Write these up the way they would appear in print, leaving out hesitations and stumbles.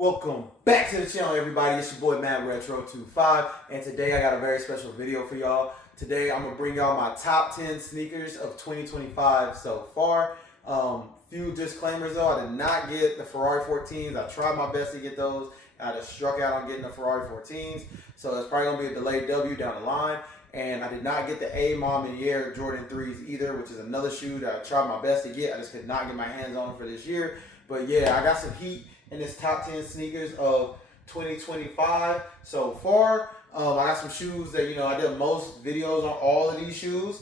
Welcome back to the channel, everybody. It's your boy Matt Retro25, and today I got a very special video for y'all. Today I'm gonna bring y'all my top 10 sneakers of 2025 so far. Few disclaimers though: I did not get the Ferrari 14s. I tried my best to get those. I just struck out on getting the Ferrari 14s, so it's probably gonna be a delayed W down the line. And I did not get the A Mom and Year Jordan 3s either, which is another shoe that I tried my best to get. I just could not get my hands on for this year. But yeah, I got some heat in this top 10 sneakers of 2025 so far. I got some shoes that, I did most videos on all of these shoes.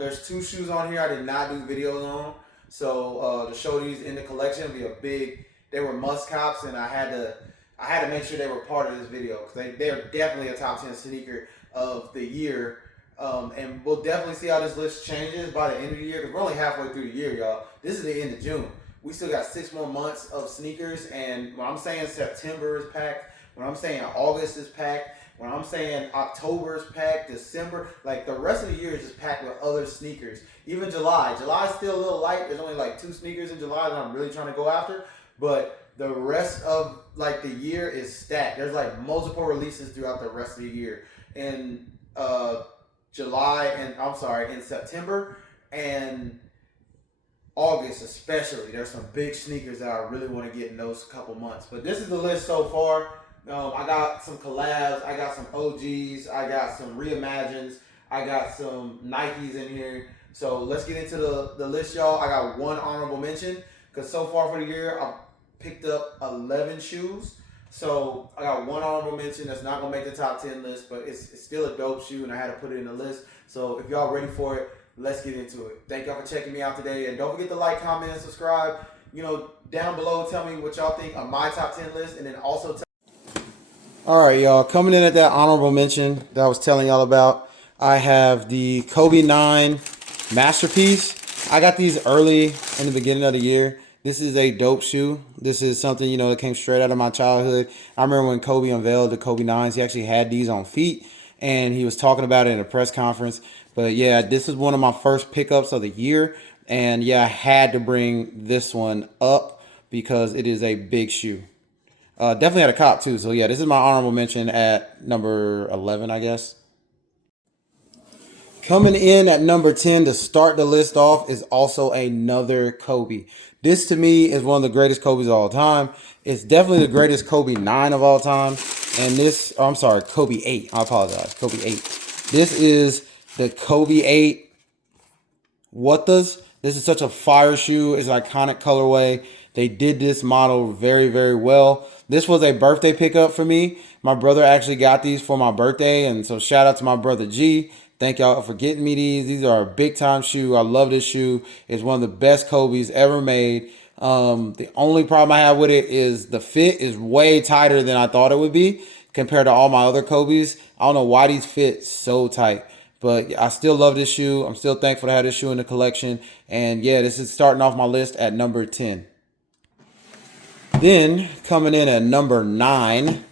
There's two shoes on here I did not do videos on. So to show these in the collection would be they were must cops, and I had to make sure they were part of this video because they're definitely a top 10 sneaker of the year. And we'll definitely see how this list changes by the end of the year because we're only halfway through the year, y'all. This is the end of June. We still got 6 more months of sneakers, and when I'm saying September is packed, when I'm saying August is packed, when I'm saying October is packed, December, like the rest of the year is just packed with other sneakers. Even July is still a little light. There's only like 2 sneakers in July that I'm really trying to go after, but the rest of like the year is stacked. There's like multiple releases throughout the rest of the year. In in September and August especially, there's some big sneakers that I really want to get in those couple months. But this is the list so far. I got some collabs, I got some OGs, I got some reimagines, I got some Nikes in here. So let's get into the list, y'all. I got one honorable mention because so far for the year I've picked up 11 shoes. So I got one honorable mention that's not gonna make the top 10 list, but it's still a dope shoe, and I had to put it in the list. So if y'all ready for it, let's get into it. Thank y'all for checking me out today, and don't forget to like, comment, and subscribe. Down below, tell me what y'all think of my top 10 list, and then also all right, y'all, coming in at that honorable mention that I was telling y'all about, I have the Kobe 9 Masterpiece. I got these early in the beginning of the year. This is a dope shoe. This is something, that came straight out of my childhood. I remember when Kobe unveiled the Kobe 9s, he actually had these on feet, and he was talking about it in a press conference. But yeah, this is one of my first pickups of the year. And yeah, I had to bring this one up because it is a big shoe. Definitely had a cop too. So yeah, this is my honorable mention at number 11, I guess. Coming in at number 10 to start the list off is also another Kobe. This to me is one of the greatest Kobe's of all time. It's definitely the greatest Kobe 9 of all time. And this, I'm sorry, Kobe 8. I apologize, Kobe 8. This is the Kobe 8 Watas. This is such a fire shoe. It's an iconic colorway. They did this model very, very well. This was a birthday pickup for me. My brother actually got these for my birthday, and so shout out to my brother G. Thank y'all for getting me these. These are a big time shoe. I love this shoe. It's one of the best Kobe's ever made. The only problem I have with it is the fit is way tighter than I thought it would be compared to all my other Kobe's. I don't know why these fit so tight, but I still love this shoe. I'm still thankful to have this shoe in the collection. And yeah, this is starting off my list at number 10. Then coming in at number 9,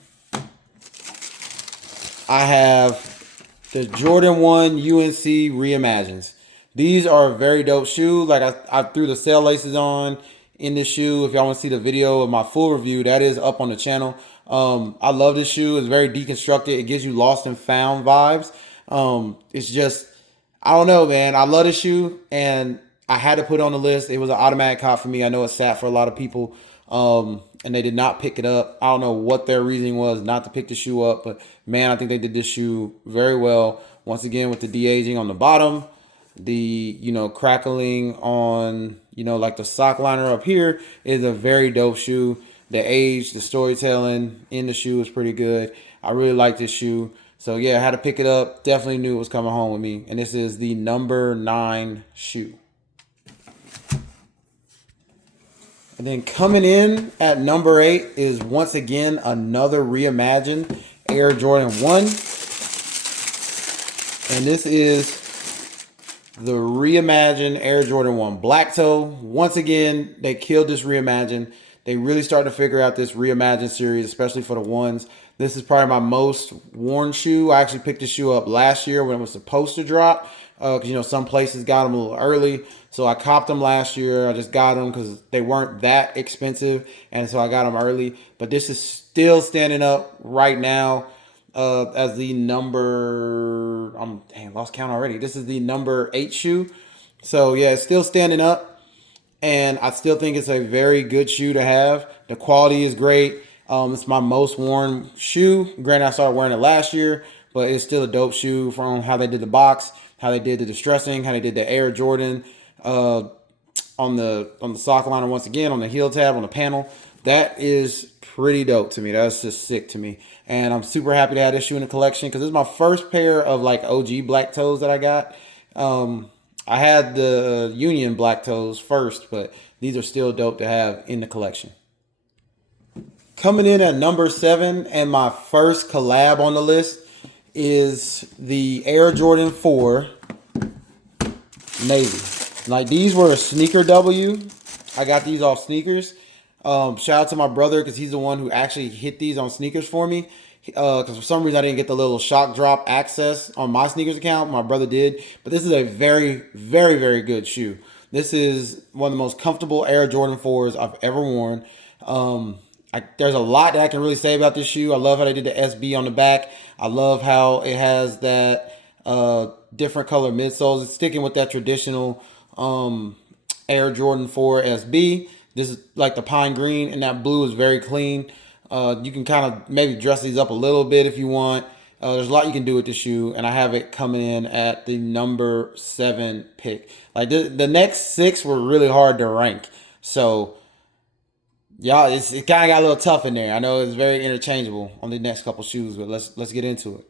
I have the Jordan 1 UNC Reimagines. These are a very dope shoe. Like I threw the sail laces on in this shoe. If y'all want to see the video of my full review, that is up on the channel. I love this shoe. It's very deconstructed. It gives you lost and found vibes. It's just, I don't know, man. I love this shoe, and I had to put it on the list. It was an automatic cop for me. I know it sat for a lot of people, and they did not pick it up. I don't know what their reasoning was not to pick the shoe up, but man, I think they did this shoe very well. Once again, with the de-aging on the bottom, the, crackling on, like the sock liner up here is a very dope shoe. The age, the storytelling in the shoe is pretty good. I really like this shoe. So yeah, I had to pick it up. Definitely knew it was coming home with me. And this is the number 9 shoe. And then coming in at number 8 is once again another reimagined Air Jordan 1. And this is the reimagined Air Jordan 1 Black Toe. Once again, they killed this reimagine. They really started to figure out this reimagine series, especially for the ones. This is probably my most worn shoe. I actually picked this shoe up last year when it was supposed to drop. Because, some places got them a little early. So I copped them last year. I just got them because they weren't that expensive, and so I got them early. But this is still standing up right now as the number. Lost count already. This is the number 8 shoe. So yeah, it's still standing up, and I still think it's a very good shoe to have. The quality is great. It's my most worn shoe. Granted, I started wearing it last year, but it's still a dope shoe from how they did the box, how they did the distressing, how they did the Air Jordan on the sock liner once again, on the heel tab, on the panel. That is pretty dope to me. That's just sick to me. And I'm super happy to have this shoe in the collection because this is my first pair of like OG black toes that I got. I had the Union black toes first, but these are still dope to have in the collection. Coming in at number 7, and my first collab on the list is the Air Jordan 4 Navy. Like, these were a sneaker W. I got these off sneakers. Shout out to my brother because he's the one who actually hit these on sneakers for me. Because for some reason I didn't get the little shock drop access on my sneakers account. My brother did. But this is a very, very, very good shoe. This is one of the most comfortable Air Jordan 4s I've ever worn. There's a lot that I can really say about this shoe. I love how they did the SB on the back. I love how it has that different color midsoles. It's sticking with that traditional Air Jordan 4 SB. This is like the pine green, and that blue is very clean. You can kind of maybe dress these up a little bit if you want. There's a lot you can do with the shoe, and I have it coming in at the number 7 pick. Like the next 6 were really hard to rank. So y'all, it kind of got a little tough in there. I know it's very interchangeable on the next couple shoes, but let's get into it.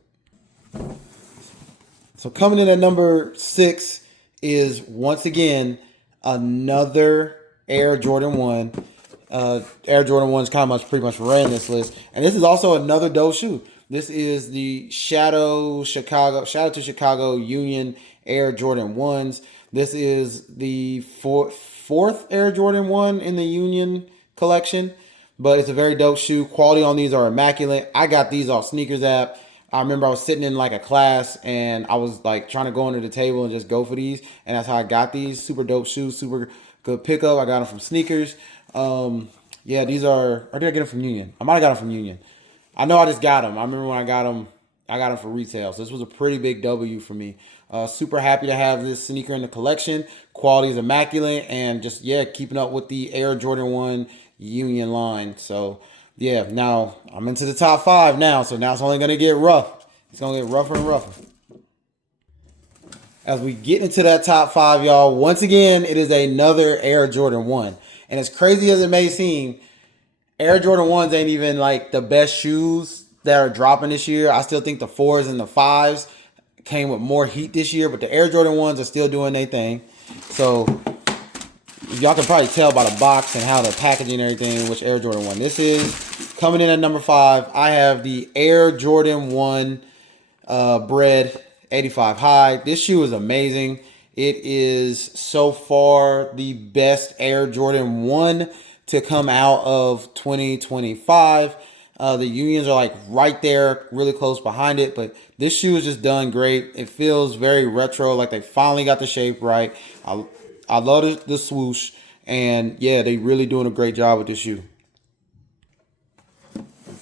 So coming in at number 6 is once again another Air Jordan 1. Air Jordan 1's kind of pretty much ran this list. And this is also another dope shoe. This is the Shadow to Chicago Union Air Jordan 1s. This is the fourth Air Jordan 1 in the Union collection. But it's a very dope shoe. Quality on these are immaculate. I got these off Sneakers app. I remember I was sitting in like a class and I was like trying to go under the table and just go for these. And that's how I got these. Super dope shoes. Super good pickup. I got them from Sneakers. Yeah, these are, or did I get them from Union? I might have got them from Union. I know I just got them. I remember when I got them for retail. So this was a pretty big W for me. Super happy to have this sneaker in the collection. Quality is immaculate and just, yeah, keeping up with the Air Jordan 1 Union line. So, yeah, now I'm into the top 5 now. So now it's only going to get rough. It's going to get rougher and rougher. As we get into that top 5, y'all, once again, it is another Air Jordan 1. And as crazy as it may seem, Air Jordan 1s ain't even like the best shoes that are dropping this year. I still think the 4s and the 5s came with more heat this year, but the Air Jordan 1s are still doing their thing. So y'all can probably tell by the box and how the packaging and everything which Air Jordan 1 this is. Coming in at number 5, I have the Air Jordan 1 Bred 85 high. This shoe is amazing. It is so far the best Air Jordan 1 to come out of 2025. The Unions are like right there, really close behind it. But this shoe is just done great. It feels very retro, like they finally got the shape right. I love the swoosh. And yeah, they really doing a great job with this shoe.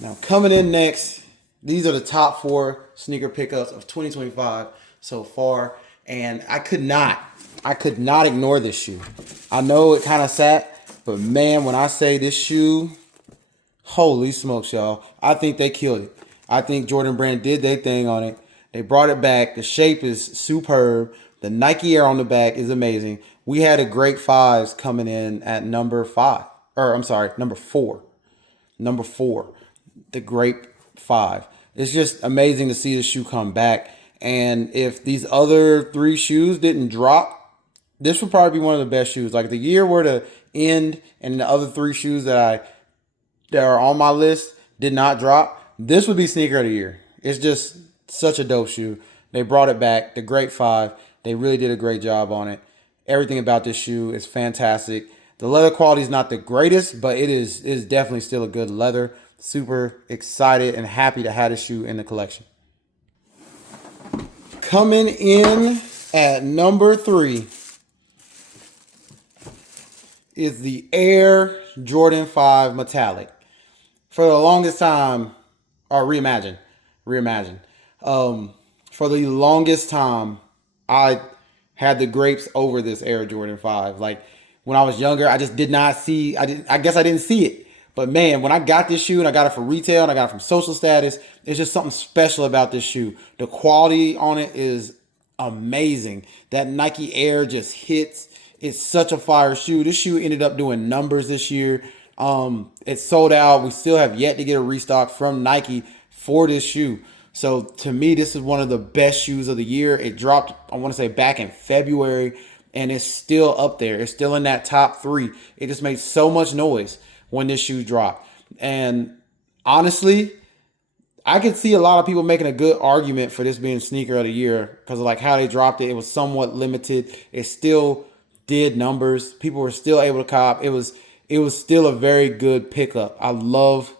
Now coming in next, these are the top 4 sneaker pickups of 2025 so far. And I could not ignore this shoe. I know it kind of sat, but man, when I say this shoe, holy smokes, y'all. I think they killed it. I think Jordan Brand did their thing on it. They brought it back. The shape is superb. The Nike Air on the back is amazing. We had a Grape 5s coming in at number 4. Number 4. The Grape 5. It's just amazing to see the shoe come back. And if these other 3 shoes didn't drop, this would probably be one of the best shoes. Like if the year were to end and the other 3 shoes that are on my list did not drop, this would be sneaker of the year. It's just such a dope shoe. They brought it back. The Grape 5. They really did a great job on it. Everything about this shoe is fantastic. The leather quality is not the greatest, but it is definitely still a good leather. Super excited and happy to have this shoe in the collection. Coming in at number 3, is the Air Jordan 5 Metallic. For the longest time, or reimagine. Um, for the longest time, I had the grapes over this Air Jordan 5. Like when I was younger, I just did not see. I guess I didn't see it. But man, when I got this shoe and I got it for retail and I got it from Social Status, there's just something special about this shoe. The quality on it is amazing. That Nike Air just hits. It's such a fire shoe. This shoe ended up doing numbers this year. It's sold out. We still have yet to get a restock from Nike for this shoe. So to me, this is one of the best shoes of the year. It dropped, I want to say, back in February, and it's still up there. It's still in that top 3. It just made so much noise when this shoe dropped. And honestly, I could see a lot of people making a good argument for this being sneaker of the year because of like how they dropped it. It was somewhat limited. It still did numbers. People were still able to cop. It was still a very good pickup. I love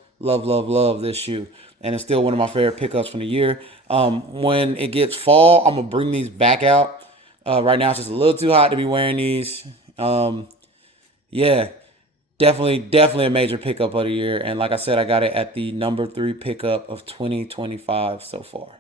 this shoe, and it's still one of my favorite pickups from the year. When it gets fall, I'm gonna bring these back out. Right now, it's just a little too hot to be wearing these. Yeah, definitely a major pickup of the year. And like I said, I got it at the number 3 pickup of 2025 so far.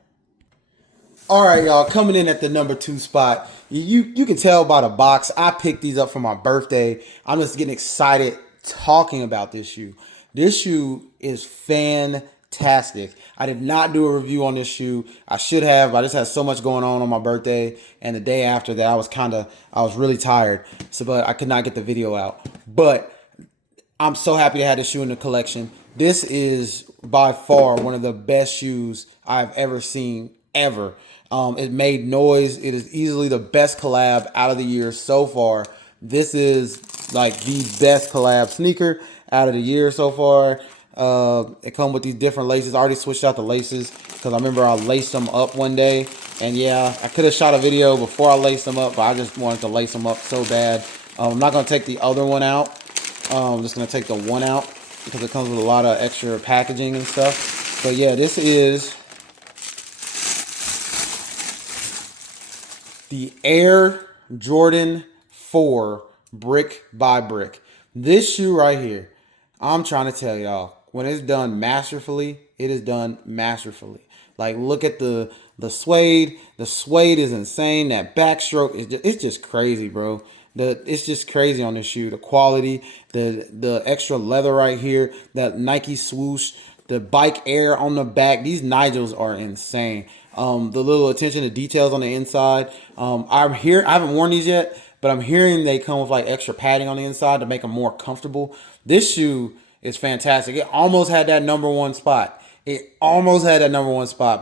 All right, y'all, coming in at the number 2 spot. You can tell by the box. I picked these up for my birthday. I'm just getting excited talking about this shoe. This shoe is fantastic. I did not do a review on this shoe. I should have. I just had so much going on my birthday, and the day after that, I was really tired. But I could not get the video out. But I'm so happy to have this shoe in the collection. This is by far one of the best shoes I've ever seen, ever. It made noise. It is easily the best collab out of the year so far. This is like the best collab sneaker out of the year so far. It comes with these different laces. I already switched out the laces because I remember I laced them up one day. And yeah, I could have shot a video before I laced them up, but I just wanted to lace them up so bad. I'm not going to take the other one out. I'm just going to take the one out because it comes with a lot of extra packaging and stuff. But yeah, this is the Air Jordan 4 brick by brick. This shoe right here, I'm trying to tell y'all, when it's done masterfully, it is done masterfully. Like, look at the suede. The suede is insane. That backstroke it's just crazy, bro. It's just crazy on this shoe. The quality, the extra leather right here, that Nike swoosh, the bike air on the back. These Nigels are insane. The little attention to details on the inside. I haven't worn these yet, but I'm hearing they come with like extra padding on the inside to make them more comfortable. This shoe is fantastic. It almost had that number 1 spot. But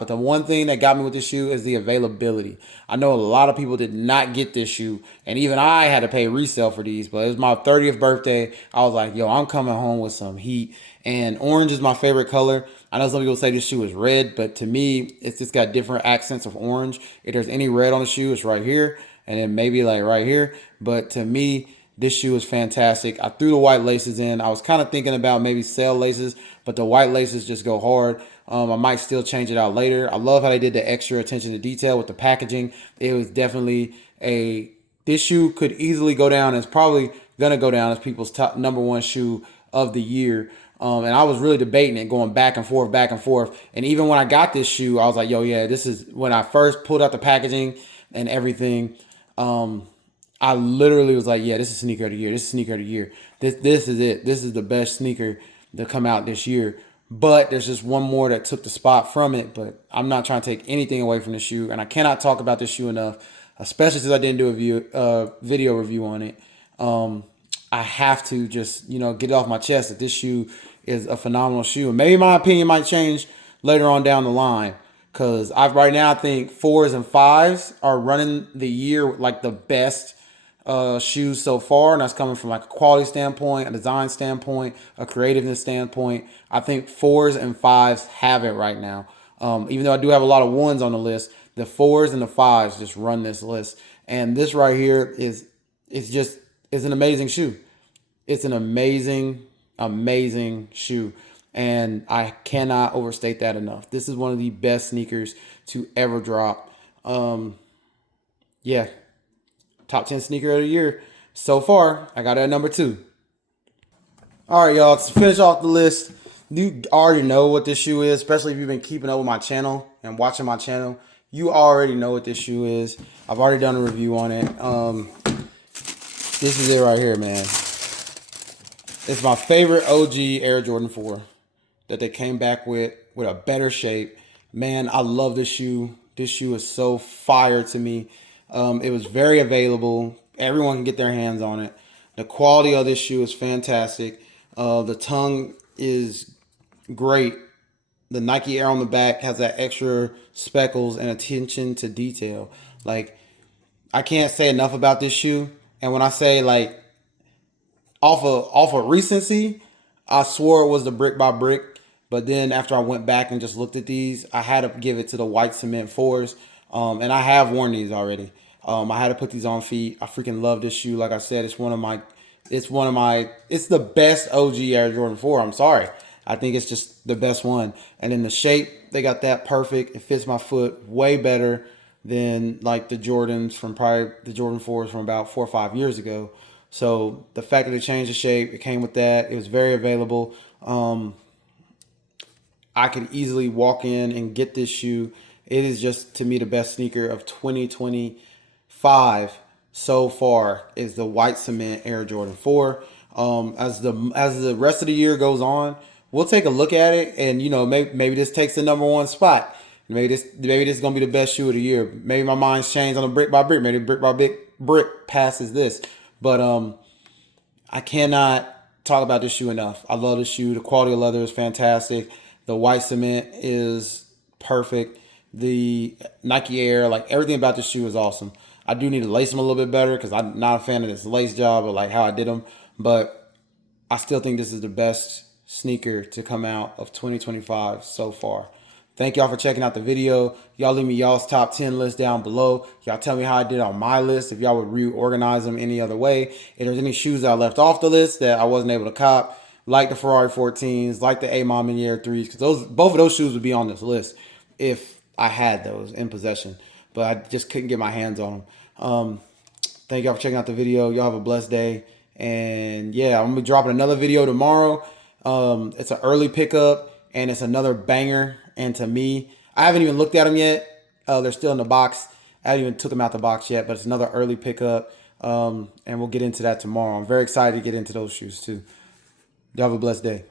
the one thing that got me with this shoe is the availability. I know a lot of people did not get this shoe, and even I had to pay resale for these, but it was my 30th birthday. I was like, yo, I'm coming home with some heat, and orange is my favorite color. I know some people say this shoe is red, but to me, it's just got different accents of orange. If there's any red on the shoe, it's right here, and then maybe like right here. But to me, this shoe is fantastic. I threw the white laces in. I was kind of thinking about maybe sell laces, but the white laces just go hard. I might still change it out later. I love how they did the extra attention to detail with the packaging. It was definitely this shoe could easily go down. It's probably going to go down as people's top number 1 shoe of the year. And I was really debating it, going back and forth. And even when I got this shoe, I was like, yo, yeah, this is when I first pulled out the packaging and everything. I literally was like, yeah, this is sneaker of the year. This is it. This is the best sneaker to come out this year. But there's just one more that took the spot from it. But I'm not trying to take anything away from the shoe. And I cannot talk about this shoe enough, especially since I didn't do a video review on it. I have to just, get it off my chest that this shoe is a phenomenal shoe. And maybe my opinion might change later on down the line. Because right now I think 4s and 5s are running the year like the best shoes so far, and that's coming from like a quality standpoint, a design standpoint, a creativeness standpoint. I think 4s and 5s have it right now. Even though I do have a lot of 1s on the list, the 4s and the 5s just run this list. And this right here is an amazing shoe. It's an amazing shoe. And I cannot overstate that enough. This is one of the best sneakers to ever drop. Yeah. Top 10 sneaker of the year. So far, I got it at number 2. All right, y'all. To finish off the list, you already know what this shoe is, especially if you've been keeping up with my channel and watching my channel. You already know what this shoe is. I've already done a review on it. This is it right here, man. It's my favorite OG Air Jordan 4 that they came back with a better shape. Man, I love this shoe. This shoe is so fire to me. It was very available. Everyone can get their hands on it. The quality of this shoe is fantastic. The tongue is great. The Nike Air on the back has that extra speckles and attention to detail. Like, I can't say enough about this shoe. And when I say like off of recency, I swore it was the brick by brick. But then after I went back and just looked at these, I had to give it to the white cement 4s. And I have worn these already. I had to put these on feet. I freaking love this shoe. Like I said, it's the best OG Air Jordan 4. I'm sorry. I think it's just the best one. And in the shape, they got that perfect. It fits my foot way better than like the Jordans from probably the Jordan 4s from about 4 or 5 years ago. So the fact that it changed the shape, it came with that. It was very available. I could easily walk in and get this shoe. It is just, to me, the best sneaker of 2025 so far is the white cement Air Jordan 4. As the rest of the year goes on, we'll take a look at it, and maybe this takes the number 1 spot. Maybe this is gonna be the best shoe of the year. Maybe my mind's changed on a brick by brick. Maybe brick by brick passes this, but I cannot talk about this shoe enough. I love this shoe. The quality of leather is fantastic. The white cement is perfect. The Nike Air, like everything about this shoe is awesome. I do need to lace them a little bit better because I'm not a fan of this lace job or like how I did them. But I still think this is the best sneaker to come out of 2025 so far. Thank y'all for checking out the video. Y'all leave me y'all's top 10 list down below. Y'all tell me how I did on my list. If y'all would reorganize them any other way. If there's any shoes that I left off the list that I wasn't able to cop, like the Ferrari 14s, like the A-Mom and Air 3s, because both of those shoes would be on this list if I had those in possession. But I just couldn't get my hands on them. Thank y'all for checking out the video. Y'all have a blessed day. And yeah, I'm going to be dropping another video tomorrow. It's an early pickup, and it's another banger. And to me, I haven't even looked at them yet. They're still in the box. I haven't even took them out the box yet, but it's another early pickup. And we'll get into that tomorrow. I'm very excited to get into those shoes too. Y'all have a blessed day.